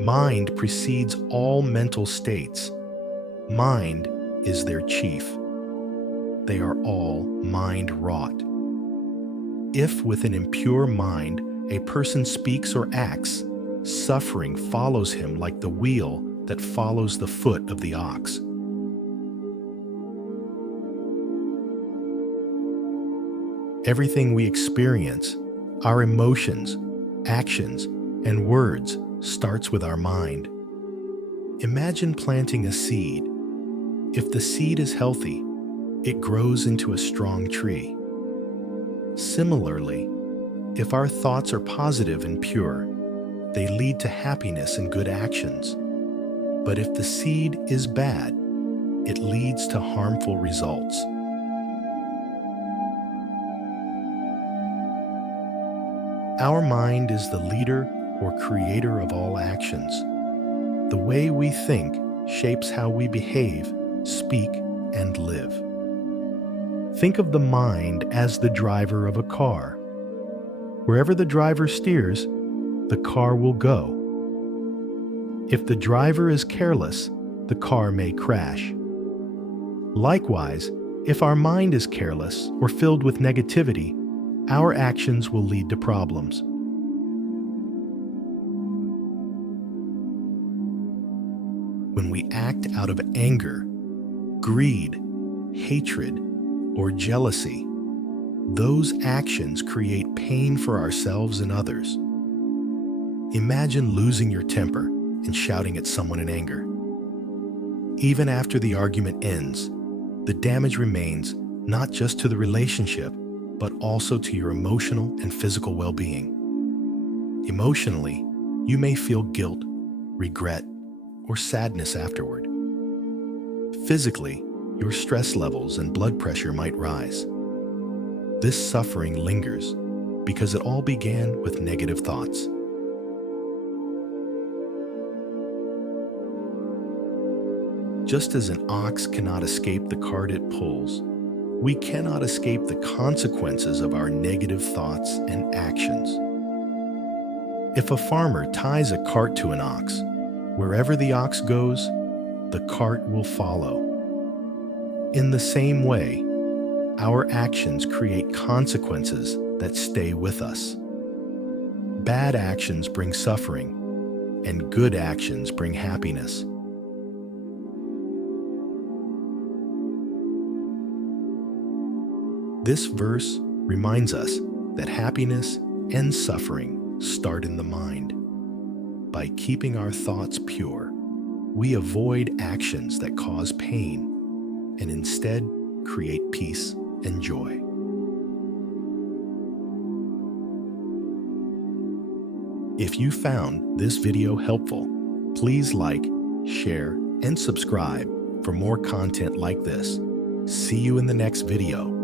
Mind precedes all mental states. Mind is their chief. They are all mind-wrought. If with an impure mind a person speaks or acts, suffering follows him like the wheel that follows the foot of the ox. Everything we experience, our emotions, actions, and words starts with our mind. Imagine planting a seed. If the seed is healthy, it grows into a strong tree. Similarly, if our thoughts are positive and pure, they lead to happiness and good actions. But if the seed is bad, it leads to harmful results. Our mind is the leader or creator of all actions. The way we think shapes how we behave, speak, and live. Think of the mind as the driver of a car. Wherever the driver steers, the car will go. If the driver is careless, the car may crash. Likewise, if our mind is careless or filled with negativity, our actions will lead to problems. When we act out of anger, greed, hatred, or jealousy, those actions create pain for ourselves and others. Imagine losing your temper and shouting at someone in anger. Even after the argument ends, the damage remains not just to the relationship, but also to your emotional and physical well-being. Emotionally, you may feel guilt, regret, or sadness afterward. Physically, your stress levels and blood pressure might rise. This suffering lingers because it all began with negative thoughts. Just as an ox cannot escape the cart it pulls, we cannot escape the consequences of our negative thoughts and actions. If a farmer ties a cart to an ox, wherever the ox goes, the cart will follow. In the same way, our actions create consequences that stay with us. Bad actions bring suffering, and good actions bring happiness. This verse reminds us that happiness and suffering start in the mind. By keeping our thoughts pure, we avoid actions that cause pain and instead create peace and joy. If you found this video helpful, please like, share, and subscribe for more content like this. See you in the next video.